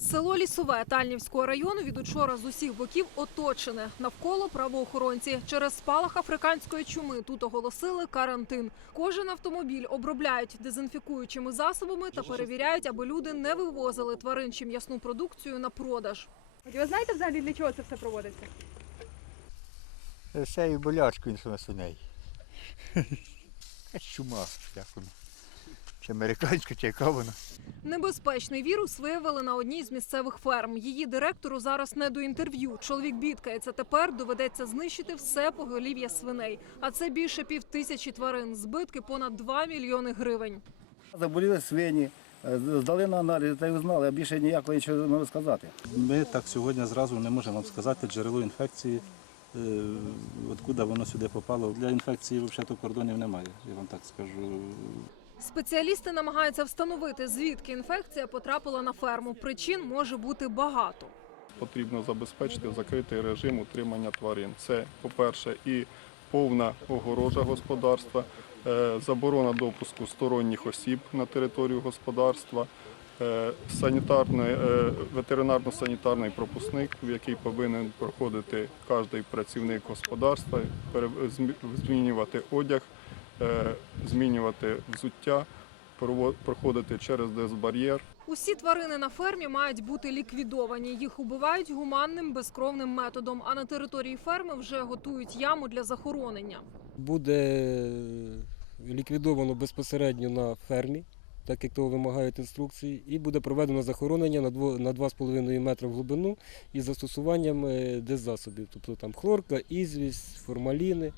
Село Лісове Тальнівського району від учора з усіх боків оточене. Навколо правоохоронці. Через спалах африканської чуми тут оголосили карантин. Кожен автомобіль обробляють дезінфікуючими засобами та перевіряють, аби люди не вивозили тварин чи м'ясну продукцію на продаж. Ви знаєте взагалі для чого це все проводиться? Ще й болячку іншу на свиней. Чума, як воно. Чи американська, чи яка вона. Небезпечний вірус виявили на одній з місцевих ферм. Її директору зараз не до інтерв'ю. Чоловік бідкається. Тепер доведеться знищити все поголів'я свиней. А це більше пів тисячі тварин. Збитки понад 2 мільйони гривень. Заболіли свині, е, здали на аналіз, та й узнали, а більше ніякого нічого не можу сказати. Ми так сьогодні зразу не можемо вам сказати джерело інфекції, е, откуда воно сюди попало. Для інфекції взагалі кордонів немає, я вам так скажу. Спеціалісти намагаються встановити, звідки інфекція потрапила на ферму. Причин може бути багато. потрібно забезпечити закритий режим утримання тварин. Це, по-перше, і повна огорожа господарства, е, заборона допуску сторонніх осіб на територію господарства, е, е, ветеринарно-санітарний пропускник, в який повинен проходити кожен працівник господарства, змінювати одяг, змінювати взуття, проходити через дезбар'єр. Усі тварини на фермі мають бути ліквідовані. Їх убивають гуманним безкровним методом. А на території ферми вже готують яму для захоронення. буде ліквідовано безпосередньо на фермі, так як того вимагають інструкції, і буде проведено захоронення на 2,5 метри в глибину із застосуванням е, деззасобів, тобто там хлорка, ізвість, формаліни.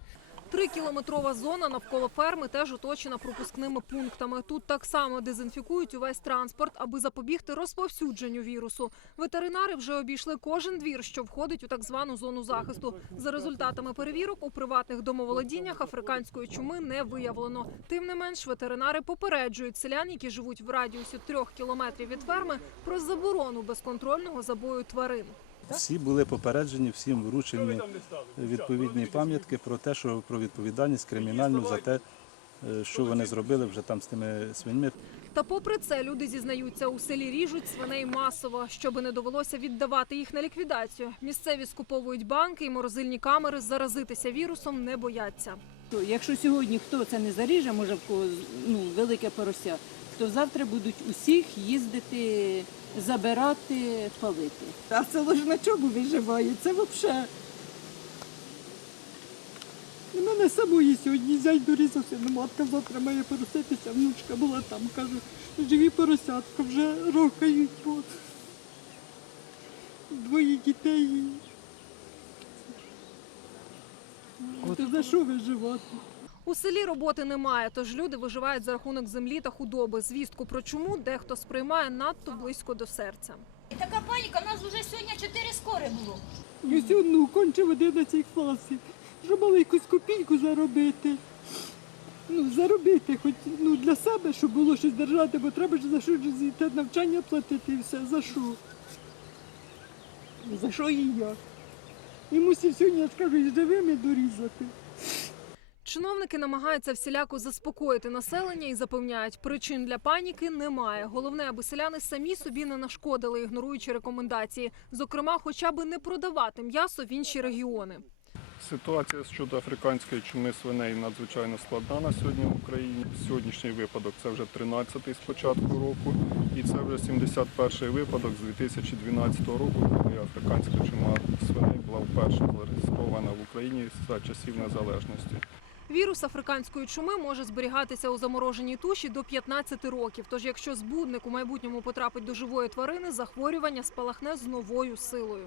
Трикілометрова зона навколо ферми теж оточена пропускними пунктами. Тут так само дезінфікують увесь транспорт, аби запобігти розповсюдженню вірусу. Ветеринари вже обійшли кожен двір, що входить у так звану зону захисту. За результатами перевірок у приватних домоволодіннях африканської чуми не виявлено. Тим не менш, ветеринари попереджують селян, які живуть в радіусі трьох кілометрів від ферми, про заборону безконтрольного забою тварин. Всі були попереджені, всім вручені відповідні пам'ятки про те, що про відповідальність кримінальну за те, е, що вони зробили вже там з тими свиньми. Та попри це люди зізнаються, у селі ріжуть свиней масово, щоби не довелося віддавати їх на ліквідацію. Місцеві скуповують банки і морозильні камери. Заразитися вірусом не бояться. Якщо сьогодні хто це не заріже, може в когось ну, велике порося, то завтра будуть усіх їздити, забирати, палити. А село ж на чому виживає? Це взагалі. У мене самої сьогодні зять дорізався, ну матка завтра має пороситися, внучка була там, каже, живі поросятка вже рокають. От. Двоє дітей. От. За що виживати? У селі роботи немає, тож люди виживають за рахунок землі та худоби. Звістку про чому дехто сприймає надто близько до серця. І така паніка, у нас вже сьогодні чотири скори було. І ось одну кончив 11 класів, щоб мали якусь копійку заробити. Ну, заробити, хоч ну, для себе, щоб було щось держати, бо треба ж за що те навчання платити і все. За що? За що і як? І мусив сьогодні, я скажу, і живими дорізати. Чиновники намагаються всіляко заспокоїти населення і запевняють, причин для паніки немає. Головне, аби селяни самі собі не нашкодили, ігноруючи рекомендації. Зокрема, хоча б не продавати м'ясо в інші регіони. Ситуація щодо африканської чуми свиней надзвичайно складна на сьогодні в Україні. Сьогоднішній випадок це вже 13-й з початку року, і це вже 71-й випадок з 2012 року, коли африканська чума свиней була вперше зареєстрована в Україні за часів незалежності. Вірус африканської чуми може зберігатися у замороженій туші до 15 років. Тож, якщо збудник у майбутньому потрапить до живої тварини, захворювання спалахне з новою силою.